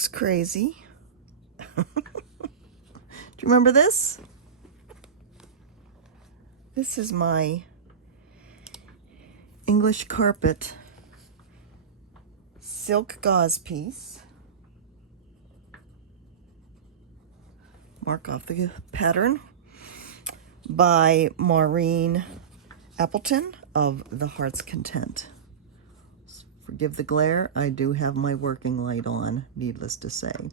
looks crazy. Do you remember this? This is my English carpet silk gauze piece. Mark off the pattern by Maureen Appleton of The Heart's Content. Forgive the glare, I do have my working light on, needless to say.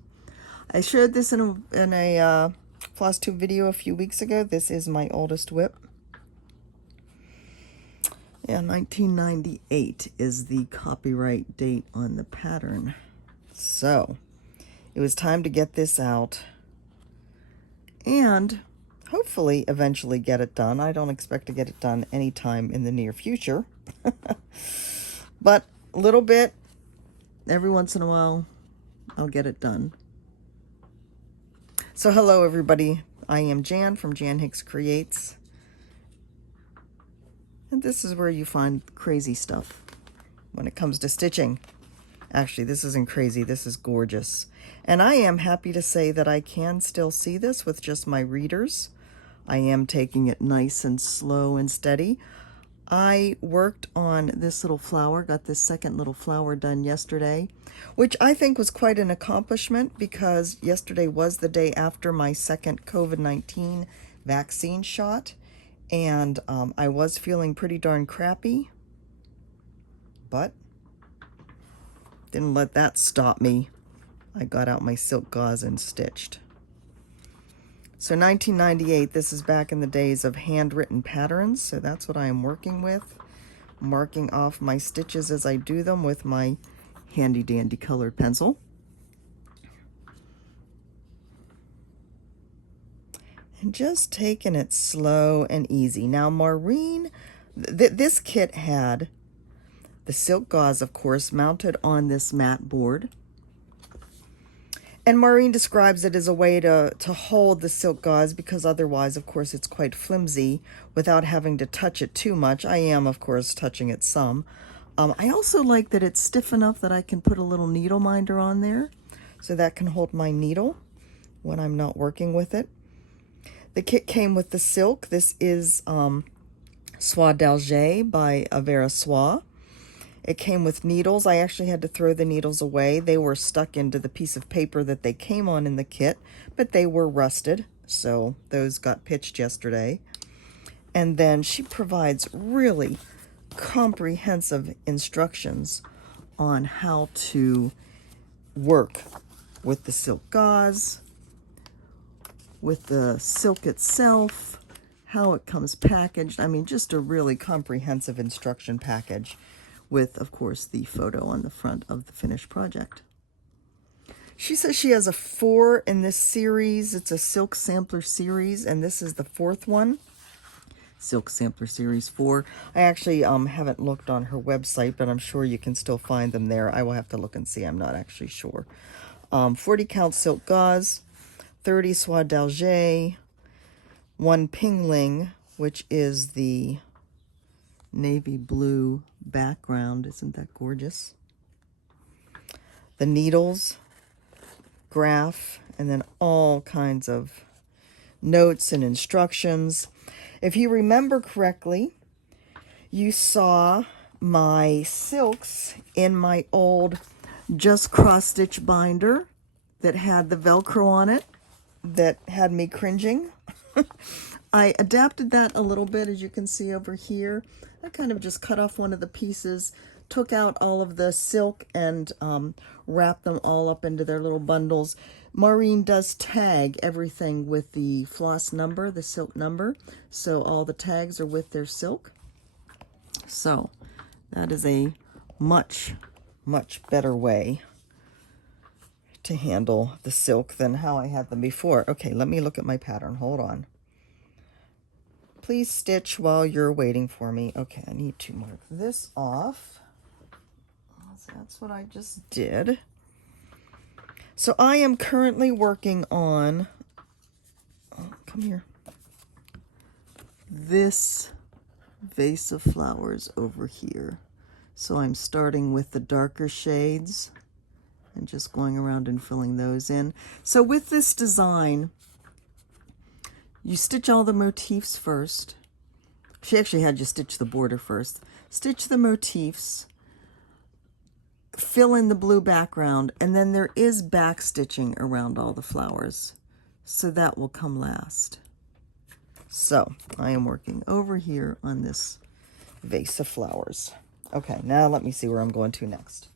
I shared this in a floss tube video a few weeks ago. This is my oldest whip. Yeah, 1998 is the copyright date on the pattern. So, it was time to get this out and hopefully eventually get it done. I don't expect to get it done anytime in the near future. But a little bit, every once in a while, I'll get it done. So hello everybody, I am Jan from Jan Hicks Creates. And this is where you find crazy stuff when it comes to stitching. Actually, this isn't crazy, this is gorgeous. And I am happy to say that I can still see this with just my readers. I am taking it nice and slow and steady. I worked on this little flower, got this second little flower done yesterday, which I think was quite an accomplishment because yesterday was the day after my second COVID-19 vaccine shot, and I was feeling pretty darn crappy, but didn't let that stop me. I got out my silk gauze and stitched. So 1998, this is back in the days of handwritten patterns, so that's what I am working with. Marking off my stitches as I do them with my handy dandy colored pencil. And just taking it slow and easy. Now Maureen, this kit had the silk gauze, of course, mounted on this mat board. And Maureen describes it as a way to hold the silk gauze because otherwise, of course, it's quite flimsy without having to touch it too much. I am, of course, touching it some. I also like that it's stiff enough that I can put a little needle minder on there so that can hold my needle when I'm not working with it. The kit came with the silk. This is Soie d'Alger by Avera Soie. It came with needles. I actually had to throw the needles away. They were stuck into the piece of paper that they came on in the kit, but they were rusted, so those got pitched yesterday. And then she provides really comprehensive instructions on how to work with the silk gauze, with the silk itself, how it comes packaged. I mean, just a really comprehensive instruction package with, of course, the photo on the front of the finished project. She says she has a 4 in this series. It's a Silk Sampler series, and this is the 4th one. Silk Sampler Series 4. I actually haven't looked on her website, but I'm sure you can still find them there. I will have to look and see. I'm not actually sure. 40 count silk gauze, 30 Soie d'Alger, 1 pingling, which is the navy blue background. Isn't that gorgeous? The needles, graph, and then all kinds of notes and instructions. If you remember correctly, you saw my silks in my old just cross-stitch binder that had the Velcro on it that had me cringing. I adapted that a little bit, as you can see over here. I kind of just cut off one of the pieces, took out all of the silk, and wrapped them all up into their little bundles. Maureen does tag everything with the floss number, the silk number, so all the tags are with their silk. So that is a much, much better way to handle the silk than how I had them before. Okay, let me look at my pattern. Hold on. Please stitch while you're waiting for me. Okay, I need to mark this off. So that's what I just did. So I am currently working on, oh, come here, this vase of flowers over here. So I'm starting with the darker shades and just going around and filling those in. So with this design, you stitch all the motifs first. She actually had you stitch the border first. Stitch the motifs, fill in the blue background, and then there is back stitching around all the flowers. So that will come last. So I am working over here on this vase of flowers. Okay, now let me see where I'm going to next.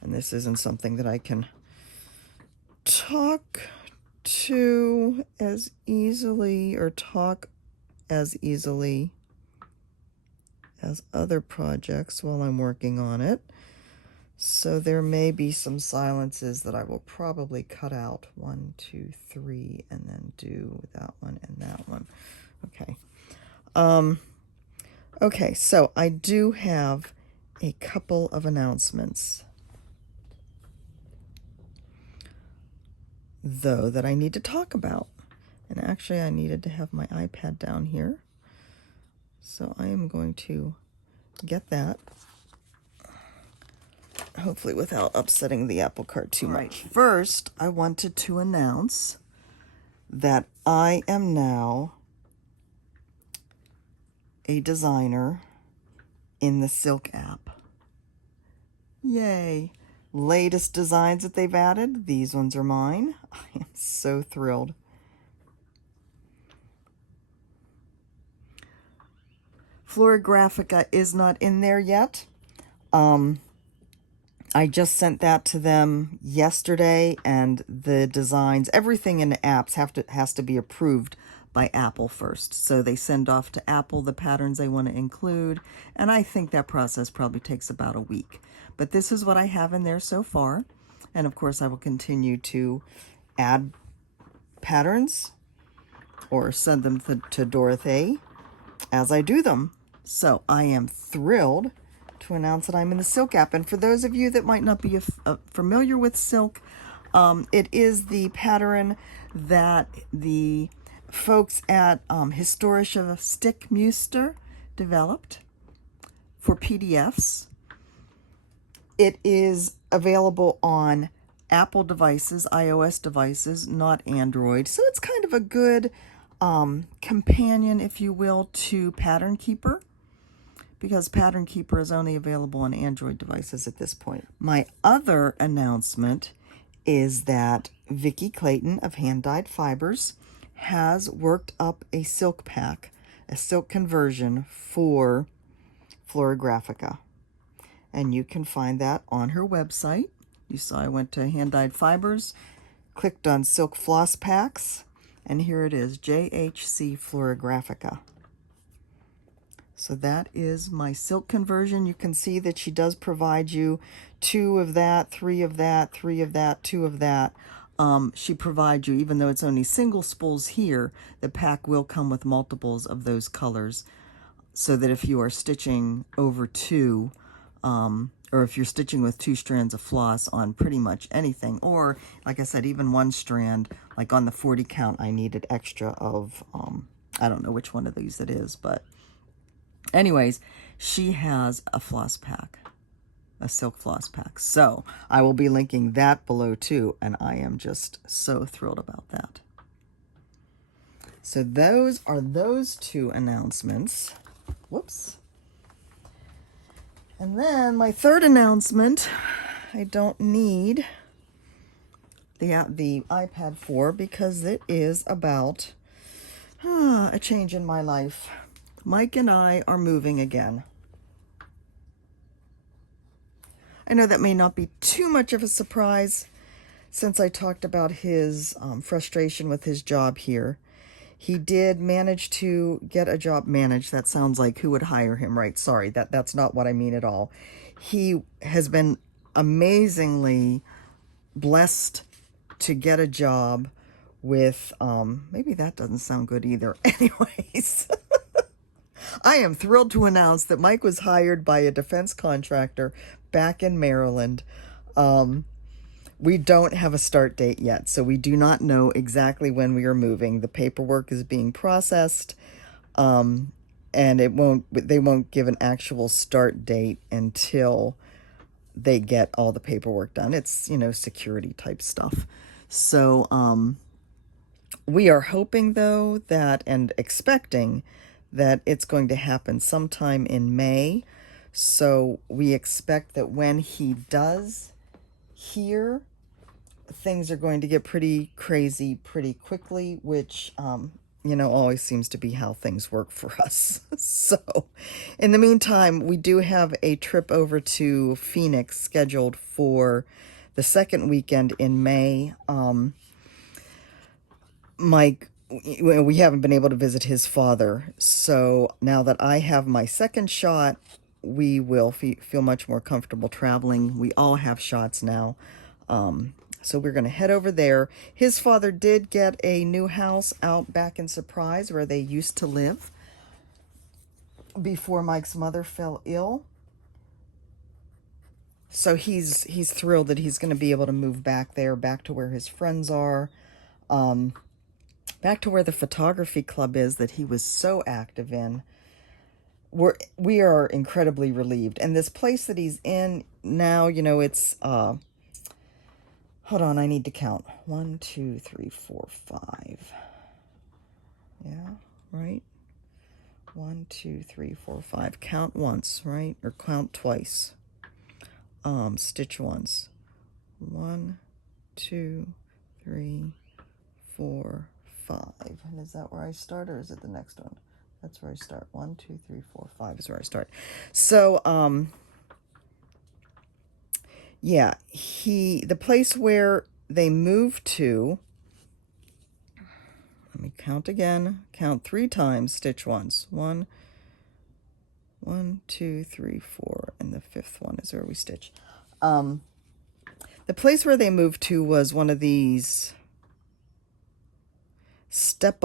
And this isn't something that I can talk to as easily or talk as easily as other projects while I'm working on it. So there may be some silences that I will probably cut out. 1, 2, 3, and then do that one and that one. Okay. Okay, so I do have a couple of announcements, though, that I need to talk about. And actually, I needed to have my iPad down here. So I am going to get that, hopefully without upsetting the apple cart too much. First, I wanted to announce that I am now a designer in the Silk app. Yay! Latest designs that they've added, these ones are mine. I am so thrilled. Florigraphica is not in there yet. I just sent that to them yesterday, and the designs, everything in the apps has to be approved by Apple first. So they send off to Apple the patterns they want to include, and I think that process probably takes about a week. But this is what I have in there so far, and of course I will continue to add patterns or send them to Dorothy as I do them. So I am thrilled to announce that I'm in the Silk app. And for those of you that might not be familiar with Silk, it is the pattern that the folks at Historische Stickmuster developed for PDFs. It is available on Apple devices, iOS devices, not Android. So it's kind of a good companion, if you will, to Pattern Keeper, because Pattern Keeper is only available on Android devices at this point. My other announcement is that Vicki Clayton of Hand Dyed Fibers has worked up a silk pack, a silk conversion for Florigraphica. And you can find that on her website. You saw I went to Hand Dyed Fibers, clicked on Silk Floss Packs, and here it is, JHC Florigraphica. So that is my silk conversion. You can see that she does provide you 2 of that, 3 of that, 3 of that, 2 of that. She provides you, even though it's only single spools here, the pack will come with multiples of those colors, so that if you are stitching over 2, or if you're stitching with 2 strands of floss on pretty much anything, or like I said, even 1 strand, like on the 40 count, I needed extra of, I don't know which one of these it is, but anyways, she has a floss pack, a silk floss pack. So I will be linking that below too, and I am just so thrilled about that. So those are those 2 announcements. Whoops. And then my third announcement, I don't need the iPad for, because it is about a change in my life. Mike and I are moving again. I know that may not be too much of a surprise since I talked about his frustration with his job here. He did manage to get a job managed. That sounds like who would hire him, right? Sorry, that's not what I mean at all. He has been amazingly blessed to get a job with, maybe that doesn't sound good either. Anyways, I am thrilled to announce that Mike was hired by a defense contractor back in Maryland. We don't have a start date yet, so we do not know exactly when we are moving. The paperwork is being processed, and they won't give an actual start date until they get all the paperwork done. It's, security type stuff. So, we are hoping, though, that and expecting that it's going to happen sometime in May. So we expect that when he does hear, things are going to get pretty crazy pretty quickly, which, always seems to be how things work for us. So in the meantime, we do have a trip over to Phoenix scheduled for the second weekend in May. Mike, we haven't been able to visit his father. So now that I have my second shot, we will feel much more comfortable traveling. We all have shots now. So we're going to head over there. His father did get a new house out back in Surprise where they used to live before Mike's mother fell ill. So he's thrilled that he's going to be able to move back there, back to where his friends are. Back to where the photography club is that he was so active in. We are incredibly relieved. And this place that he's in now, it's, hold on, I need to count. 1, 2, 3, 4, 5. Yeah, right? 1, 2, 3, 4, 5. Count once, right? Or count twice. Stitch once. 1, 2, 3, 4, 5. And is that where I start, or is it the next one? That's where I start. 1, 2, 3, 4, 5 is where I start. So, yeah, the place where they moved to, let me count again. Count 3 times, stitch once. 1, 2, 3, 4, and the 5th one is where we stitch. The place where they moved to was one of these step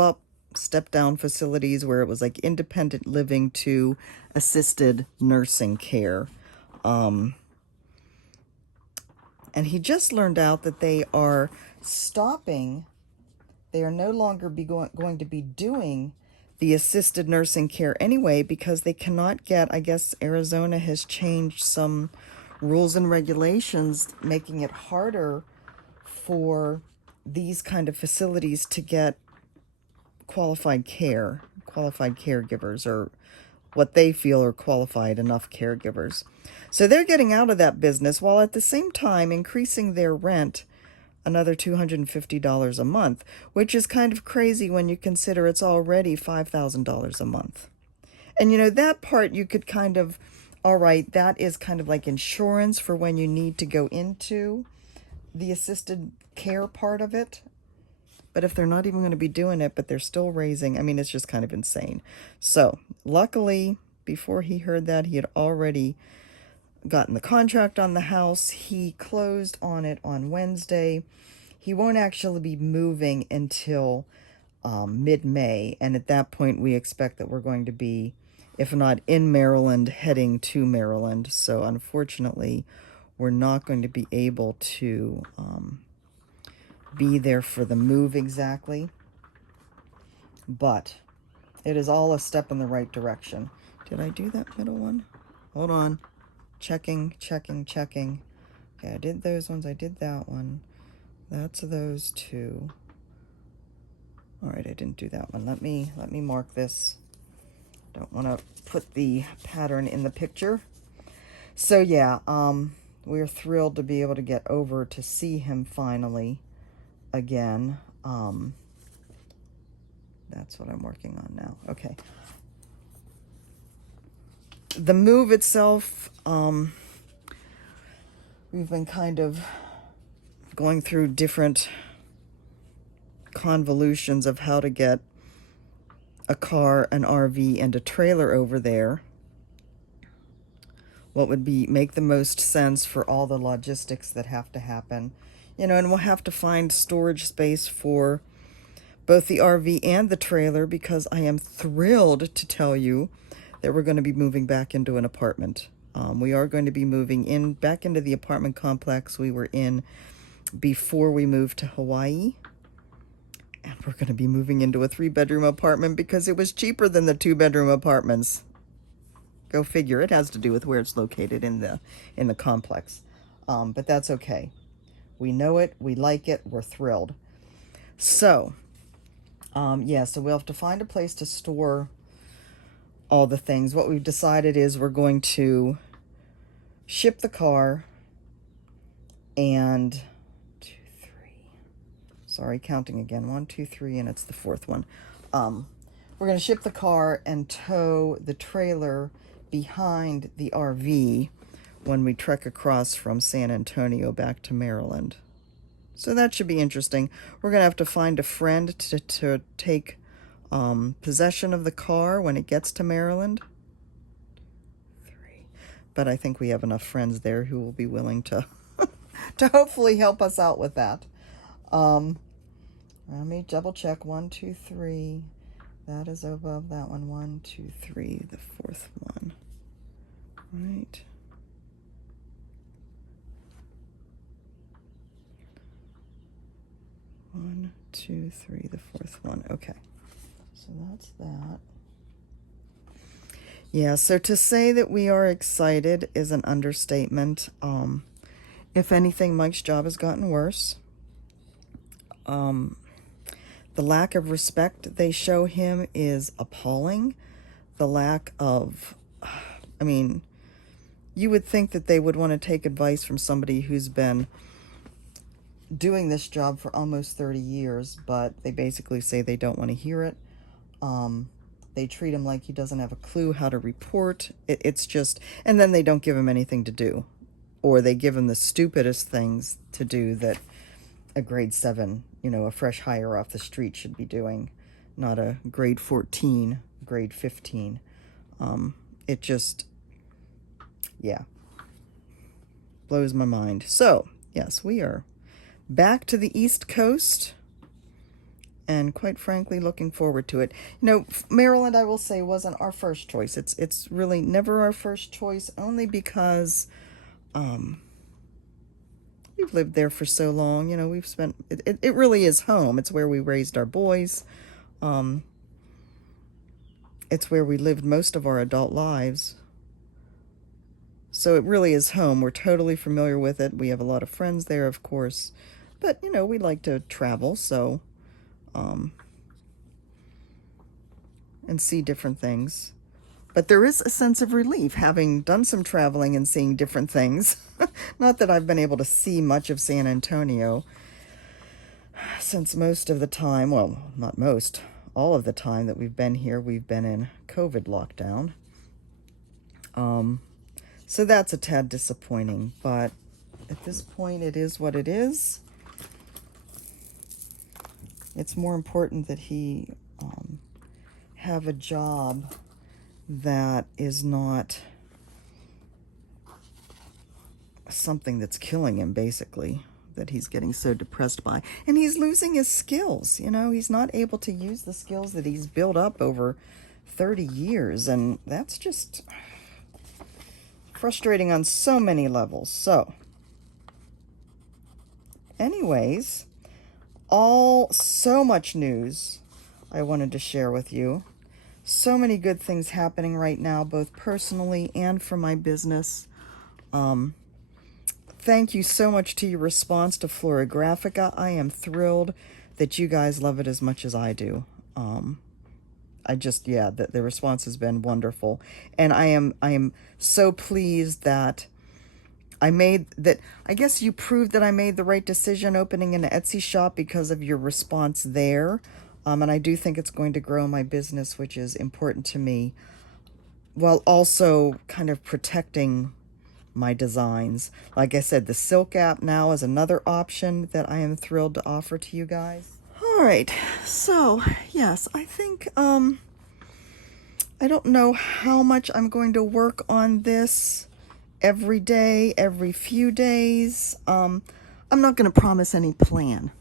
down facilities where it was like independent living to assisted nursing care. And he just learned out that they are stopping. They are no longer going to be doing the assisted nursing care anyway, because they cannot get, I guess Arizona has changed some rules and regulations, making it harder for these kind of facilities to get qualified caregivers, or what they feel are qualified enough caregivers. So they're getting out of that business while at the same time increasing their rent another $250 a month, which is kind of crazy when you consider it's already $5,000 a month. And that part you could kind of, all right, that is kind of like insurance for when you need to go into the assisted care part of it. But if they're not even going to be doing it, but they're still raising, it's just kind of insane. So luckily, before he heard that, he had already gotten the contract on the house. He closed on it on Wednesday. He won't actually be moving until mid-May. And at that point, we expect that we're going to be, if not in Maryland, heading to Maryland. So unfortunately, we're not going to be able to be there for the move exactly. But it is all a step in the right direction. Did I do that middle one? Hold on. Checking. Okay, I did those ones. I did that one. That's those 2. All right, I didn't do that one. Let me mark this. Don't want to put the pattern in the picture. So yeah, we're thrilled to be able to get over to see him finally again. That's what I'm working on now. Okay. The move itself, we've been kind of going through different convolutions of how to get a car, an RV, and a trailer over there. What would make the most sense for all the logistics that have to happen. And we'll have to find storage space for both the RV and the trailer, because I am thrilled to tell you that we're going to be moving back into an apartment. We are going to be moving back into the apartment complex we were in before we moved to Hawaii. And we're going to be moving into a 3-bedroom apartment because it was cheaper than the 2-bedroom apartments. Go figure. It has to do with where it's located in the complex. But that's okay. We know it. We like it. We're thrilled. So, yeah, so we'll have to find a place to store all the things. What we've decided is we're going to ship the car and 2, 3. Sorry, counting again. 1, 2, 3, and it's the 4th one. We're going to ship the car and tow the trailer behind the RV when we trek across from San Antonio back to Maryland. So that should be interesting. We're going to have to find a friend to take possession of the car when it gets to Maryland. 3. But I think we have enough friends there who will be willing to to hopefully help us out with that. Let me double check. 1, 2, 3. That is above that one. 1, 2, 3. The 4th one. Right. One, 2, 3. The 4th one. Okay. So that's that. Yeah, so to say that we are excited is an understatement. If anything, Mike's job has gotten worse. The lack of respect they show him is appalling. The lack of, I mean, you would think that they would want to take advice from somebody who's been doing this job for almost 30 years, but they basically say they don't want to hear it. They treat him like he doesn't have a clue how to report. It's just, and then they don't give him anything to do. Or they give him the stupidest things to do that a grade 7, a fresh hire off the street should be doing, not a grade 14, grade 15. It just, yeah, blows my mind. So, yes, we are back to the East Coast, and quite frankly, looking forward to it. Maryland, I will say, wasn't our first choice. It's really never our first choice, only because we've lived there for so long. We've spent it really is home. It's where we raised our boys. It's where we lived most of our adult lives. So it really is home. We're totally familiar with it. We have a lot of friends there, of course. But, we like to travel, so, and see different things. But there is a sense of relief having done some traveling and seeing different things. Not that I've been able to see much of San Antonio, since most of the time, well, not most, all of the time that we've been here, we've been in COVID lockdown. So that's a tad disappointing, but at this point, it is what it is. It's more important that he have a job that is not something that's killing him, basically, that he's getting so depressed by. And he's losing his skills, he's not able to use the skills that he's built up over 30 years, and that's just frustrating on so many levels. So, anyways, so much news I wanted to share with you. So many good things happening right now, both personally and for my business. Thank you so much to your response to Florigraphica. I am thrilled that you guys love it as much as I do. The response has been wonderful. And I am so pleased that I guess you proved that I made the right decision opening an Etsy shop because of your response there. And I do think it's going to grow my business, which is important to me, while also kind of protecting my designs. Like I said, the Silk app now is another option that I am thrilled to offer to you guys. All right, so yes, I think, I don't know how much I'm going to work on this every day, every few days. I'm not going to promise any plan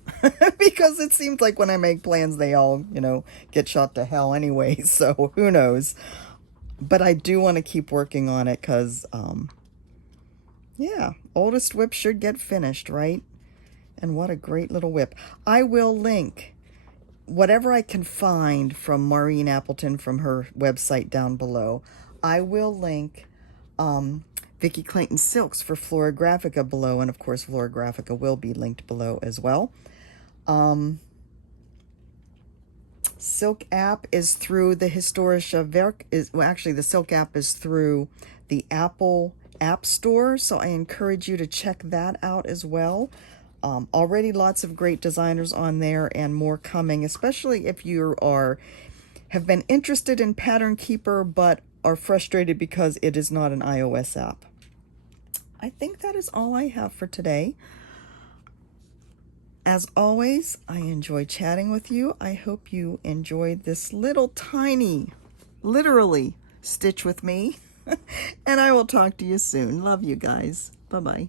because it seems like when I make plans, they all, get shot to hell anyway. So who knows? But I do want to keep working on it because, yeah, oldest whip should get finished, right? And what a great little whip. I will link whatever I can find from Maureen Appleton from her website down below. I will link Vicki Clayton Silks for Florigraphica below, and of course Florigraphica will be linked below as well. Silk app is through the Historische Werk, well, actually the Silk app is through the Apple App Store, so I encourage you to check that out as well. Already lots of great designers on there and more coming, especially if you have been interested in Pattern Keeper but are frustrated because it is not an iOS app. I think that is all I have for today. As always, I enjoy chatting with you. I hope you enjoyed this little tiny, literally, stitch with me. And I will talk to you soon. Love you guys. Bye-bye.